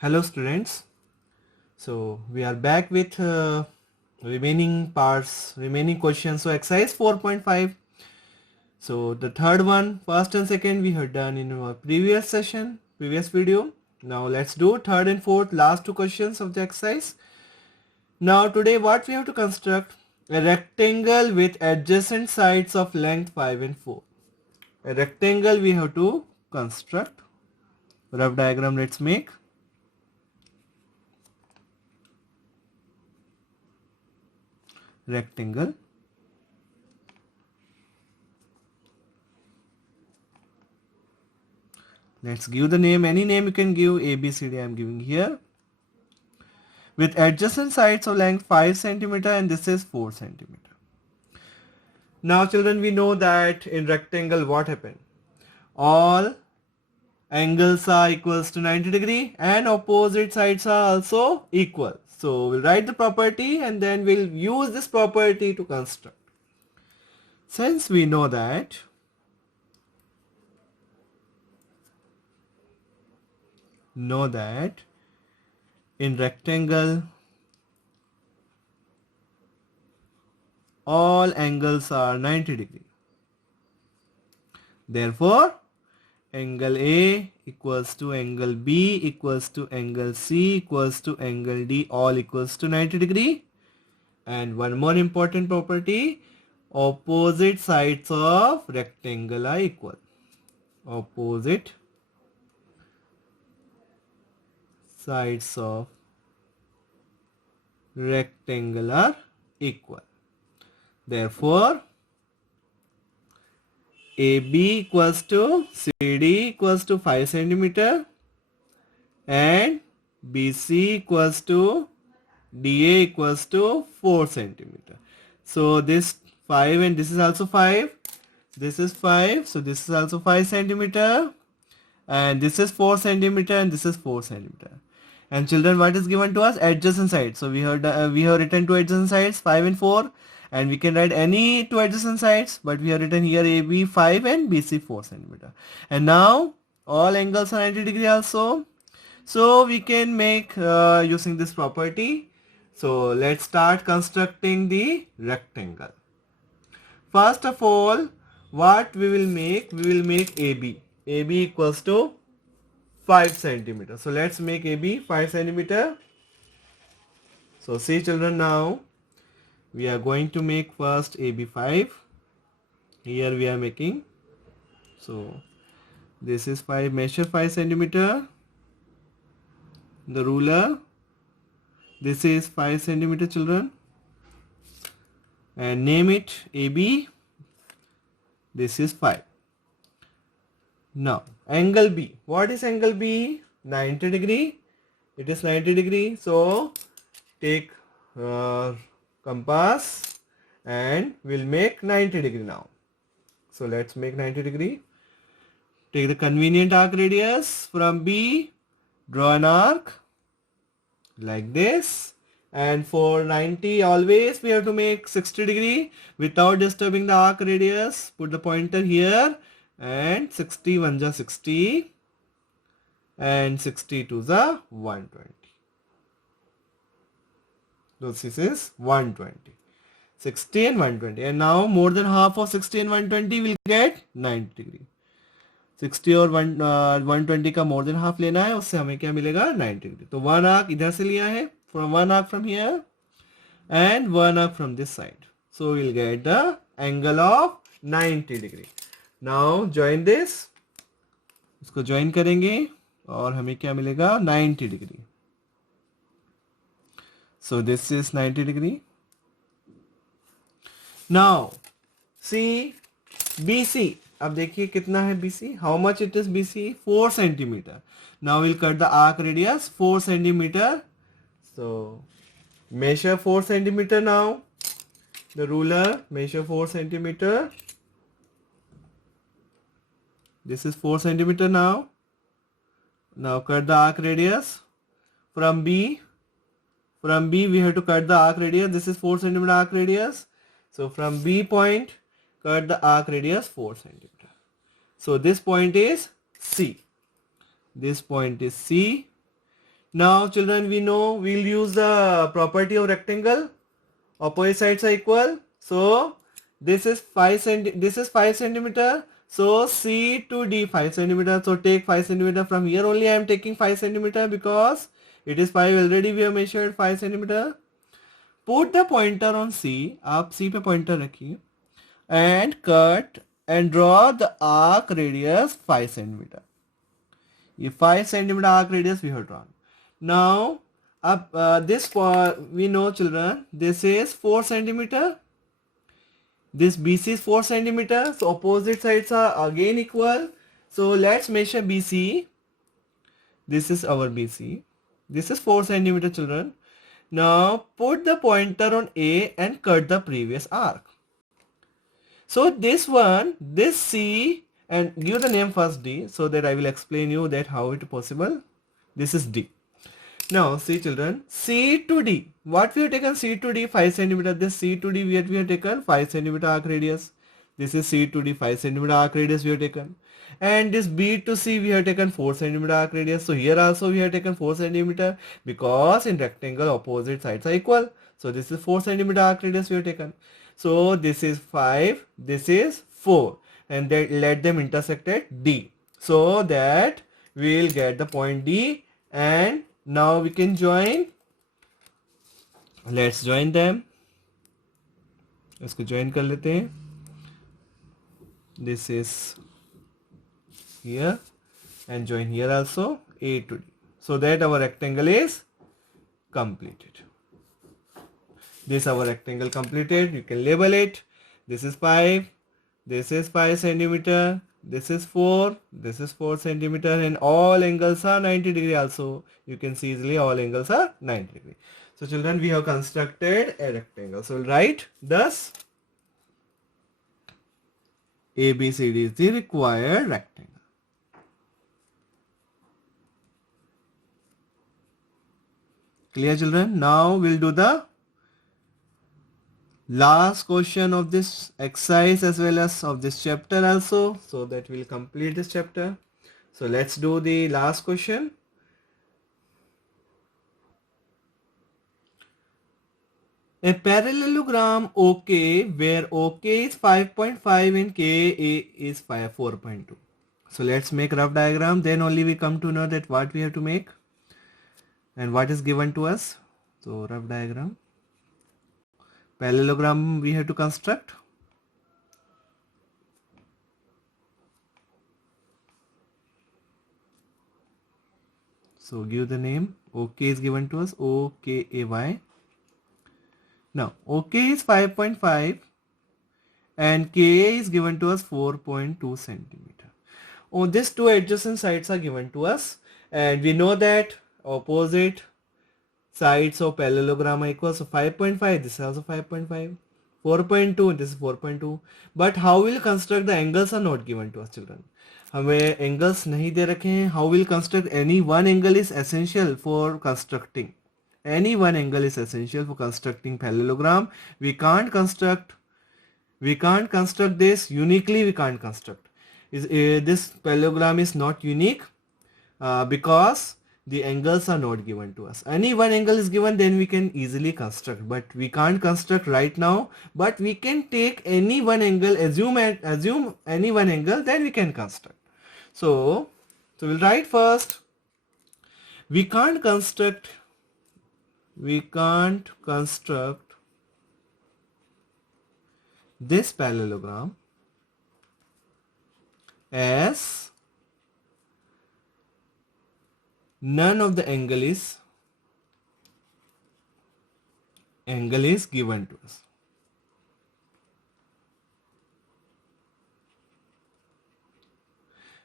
Hello students. So we are back with remaining questions. So exercise 4.5. So the third one, first and second we have done in our previous video. Now let's do third and fourth, last two questions of the exercise. Now today what we have to construct? A rectangle with adjacent sides of length 5 and 4. A rectangle we have to construct. Rough diagram let's make. Rectangle. Let's give the name, any name you can give, A, B, C, D I am giving here. With adjacent sides of length 5 cm and this is 4 cm. Now children, we know that in rectangle what happened? All angles are equals to 90 degree and opposite sides are also equal. So we'll write the property and then we'll use this property to construct. Since we know that in rectangle all angles are 90 degree. Therefore, angle A equals to angle B equals to angle C equals to angle D all equals to 90 degree. And one more important property, opposite sides of rectangle are equal. Opposite sides of rectangle are equal. Therefore, AB equals to CD equals to 5 cm and BC equals to DA equals to 4 cm. So this 5 and this is also 5. This is 5. So this is also 5 cm. And this is 4 cm and this is 4 cm. And children, what is given to us? Adjacent sides. So we have written two adjacent sides, 5 and 4. And we can write any two adjacent sides. But we have written here AB 5 and BC 4 cm. And now all angles are 90 degree also. So we can make using this property. So let's start constructing the rectangle. First of all, what we will make? We will make AB. AB equals to 5 cm. So let's make AB 5 cm. So see children, now we are going to make first AB 5. Here we are making. So this is 5, measure 5 cm. The ruler. This is 5 cm children. And name it AB. This is 5. Now angle B. What is angle B? 90 degree. It is 90 degree. So take compass and we'll make 90 degree now. So let's make 90 degree. Take the convenient arc radius from B. Draw an arc like this. And for 90 always we have to make 60 degree without disturbing the arc radius. Put the pointer here. And 60 1 ja 60 and 60 2 ja 120. So this is 120. 60 and 120. And now more than half of 60 and 120 will get 90 degree. 60 और 120 का more than half लेना है, उससे हमें क्या मिलेगा? 90 degree. तो one arc इधर से लिया है, from one arc from here and one arc from this side. So we'll get the angle of 90 degree. Now join this. इसको join करेंगे और हमें क्या मिलेगा? 90 degree. So this is 90 degree. Now see BC. अब देखिए कितना है BC. How much it is BC? 4 cm. Now we'll cut the arc radius 4 cm. So measure 4 cm now. The ruler measure 4 cm. This is 4 cm now. Now cut the arc radius from B. From B we have to cut the arc radius. This is 4 cm arc radius. So from B point cut the arc radius 4 cm. So this point is C. This point is C. Now children, we know we'll use the property of rectangle. Opposite sides are equal. So this is 5 centimeter. So C to D 5 centimeter. So take 5 centimeter from here only. I am taking 5 centimeter because it is 5 already. We have measured 5 centimeter. Put the pointer on C. आप C पे pointer रखिए. And cut and draw the arc radius 5 centimeter. ये 5 centimeter arc radius we have drawn. Now, this for we know children, this is 4 centimeter. This BC is 4 centimeter. So opposite sides are again equal. So let's measure BC. This is our BC. This is 4 centimeter children. Now put the pointer on A and cut the previous arc. So this one, this C, and give the name first D so that I will explain you that how it possible. This is D. Now see children, C to D. What we have taken C to D 5 centimeter. This C to D we have taken 5 centimeter arc radius. This is C to D 5 centimeter arc radius we have taken. And this B to C we have taken 4 centimeter arc radius. So here also we have taken 4 centimeter because in rectangle opposite sides are equal. So this is 4 centimeter arc radius we have taken. So this is 5, this is 4, and then let them intersect at D so that we will get the point D. And now we can join. Let's join them. इसको join कर लेते हैं. This is here and join here also A to D so that our rectangle is completed. This our rectangle completed. You can label it. This is 5. This is 5 centimeter. This is 4. This is 4 centimeter, and all angles are 90 degree also. You can see easily all angles are 90 degree. So children, we have constructed a rectangle. So we'll write thus ABCD is the required rectangle. Clear children? Now we'll do the last question of this exercise as well as of this chapter also, so that we'll complete this chapter. So let's do the last question. A parallelogram OK where OK is 5.5 and KA is 4.2. So let's make rough diagram, then only we come to know that what we have to make and what is given to us. So rough diagram. Parallelogram we have to construct. So give the name. OK is given to us, OKAY. Now OK is 5.5 and KA is given to us 4.2 centimeter. Oh, these two adjacent sides are given to us, and we know that opposite sides of parallelogram are equal. So 5.5, this is also 5.5, 4.2, this is 4.2. But how will construct the angles are not given to us children. हमें angles नहीं दे रखे हैं. How will construct? Any one angle is essential for constructing. Any one angle is essential for constructing parallelogram. We can't construct this uniquely. We can't construct. This parallelogram is not unique because the angles are not given to us. Any one angle is given, then we can easily construct, but we can't construct right now. But we can take any one angle, assume any one angle, then we can construct. So we'll write first. We can't construct this parallelogram as none of the angle is given to us.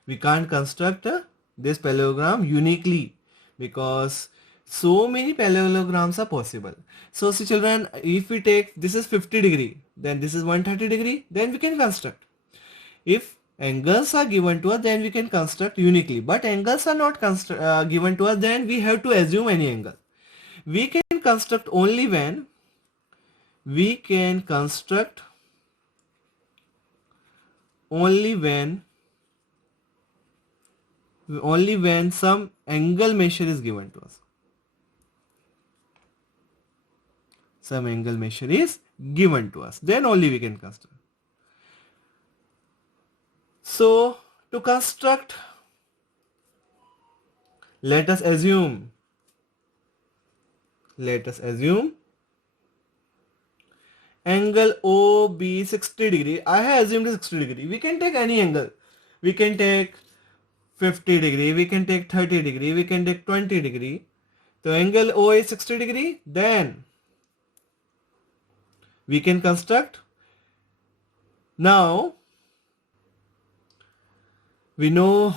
We can't construct this parallelogram uniquely because so many parallelograms are possible. So see children, if we take this is 50 degree, then this is 130 degree, then we can construct. If angles are given to us, then we can construct uniquely. But angles are not given to us, then we have to assume any angle. We can construct only when some angle measure is given to us. some angle measure is given to us. Then only we can construct. So to construct, let us assume angle OB 60 degree. I have assumed 60 degree. We can take any angle. We can take 50 degree, we can take 30 degree, we can take 20 degree. So angle O is 60 degree. Then we can construct. Now we know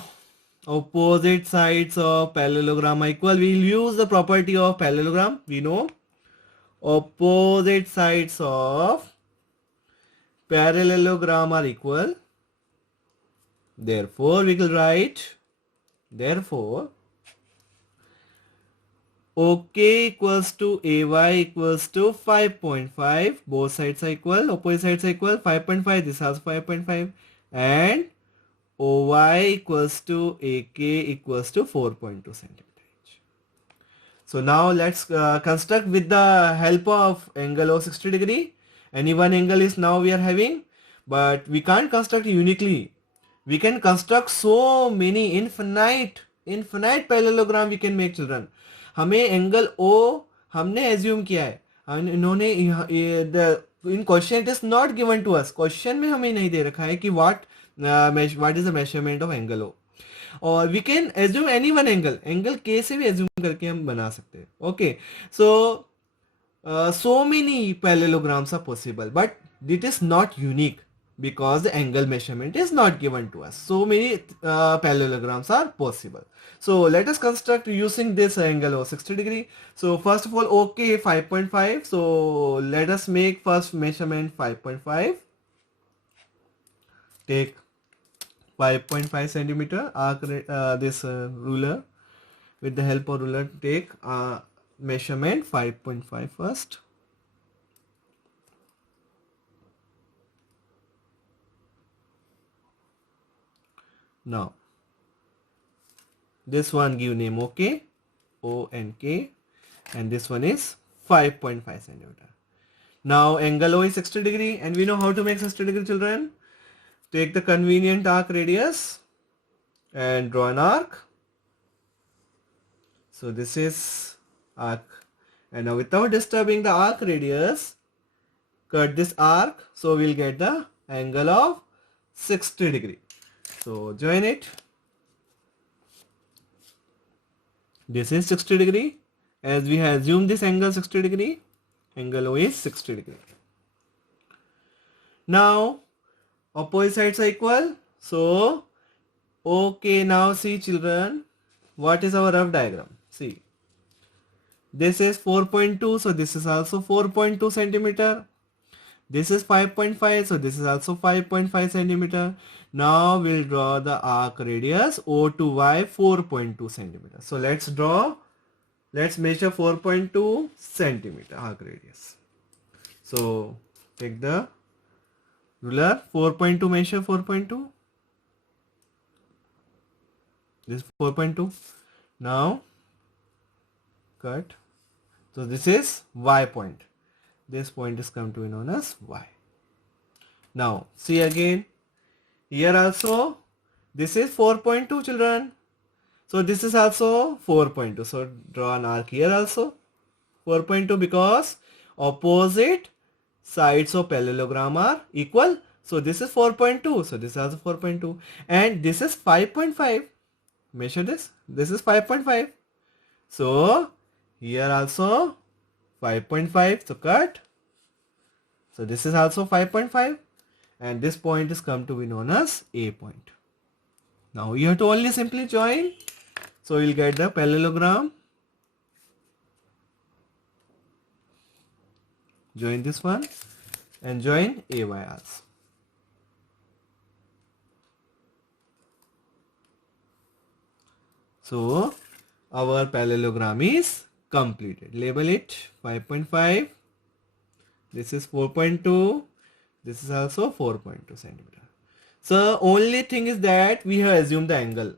opposite sides of parallelogram are equal. We will use the property of parallelogram. We know opposite sides of parallelogram are equal. Therefore, we will write, therefore, OK equals to AY equals to 5.5. Both sides are equal. Opposite sides are equal. 5.5. This has 5.5. And OY equals to AK equals to 4.2 centimeter. So now let's construct with the help of angle of 60 degree. Any one angle is now we are having, but we can't construct uniquely. We can construct so many infinite parallelogram we can make, children. हमें angle O हमने assume किया है, इन्होंने in question it is not given to us. Question में हमें नहीं दे रखा है कि what is the measurement of angle O. और we can assume any one angle K से भी एज्यूम करके हम बना सकते हैं. Okay, so many parallelograms are possible, but it is not unique because the angle measurement is not given to us. So many parallelograms are possible. So let us construct using this angle of 60 degree. So first of all, OK 5.5. So let us make first measurement 5.5. Take 5.5 centimeter arc this ruler. With the help of ruler, take measurement 5.5 first. Now this one give name OK, O and K, and this one is 5.5 centimeter. Now angle O is 60 degree, and we know how to make 60 degree, children. Take the convenient arc radius and draw an arc. So this is arc, and now without disturbing the arc radius, cut this arc, so we'll get the angle of 60 degree. So join it. This is 60 degree. As we have assumed this angle 60 degree, angle O is 60 degree. Now opposite sides are equal. So okay, now see, children, what is our rough diagram? See, this is 4.2, so this is also 4.2 centimeter. This is 5.5, so this is also 5.5 centimeter. Now we'll draw the arc radius O to Y 4.2 centimeter. So let's measure 4.2 centimeter arc radius. So take the ruler, 4.2, measure 4.2. This 4.2. Now cut. So this is Y point. This point is come to be known as Y. Now see again, here also this is 4.2, children. So this is also 4.2. So draw an arc here also 4.2, because opposite sides of parallelogram are equal. So this is 4.2. So this is also 4.2. And this is 5.5. Measure this. This is 5.5. So here also 5.5. So cut. So this is also 5.5. And this point is come to be known as A point. Now you have to only simply join. So we'll get the parallelogram. Join this one and join AY also. So our parallelogram is completed. Label it 5.5. This is 4.2. This is also 4.2 centimeter. So only thing is that we have assumed the angle.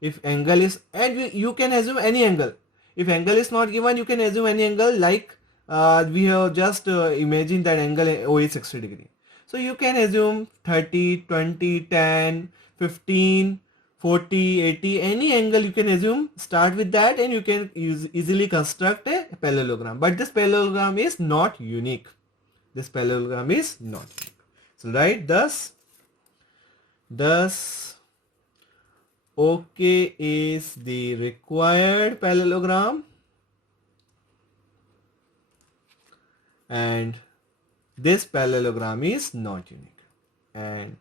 If angle is, and you can assume any angle. If angle is not given, you can assume any angle like we have just imagined that angle O is 60 degree. So you can assume 30, 20, 10, 15, 40, 80, any angle you can assume, start with that and you can easily construct a parallelogram. But this parallelogram is not unique. This parallelogram is not unique. So right, thus OK is the required parallelogram and this parallelogram is not unique, and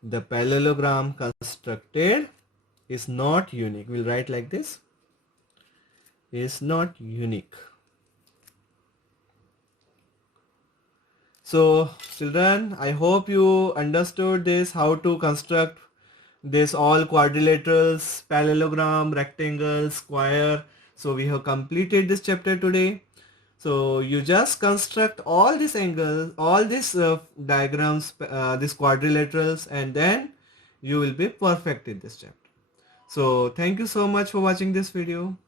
the parallelogram constructed is not unique. We'll write like this, is not unique. So children, I hope you understood this, how to construct this all quadrilaterals, parallelogram, rectangle, square. So we have completed this chapter today. So you just construct all these angles, all these diagrams, these quadrilaterals, and then you will be perfect in this chapter. So thank you so much for watching this video.